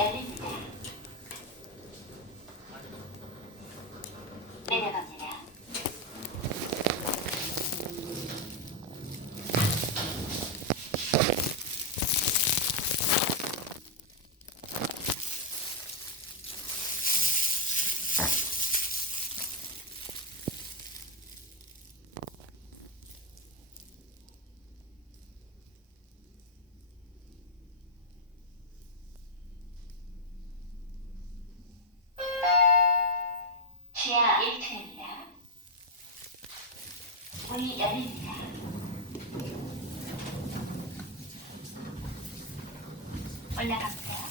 ending 폐쇄입니다. 문이 열립니다. 올라갑니다.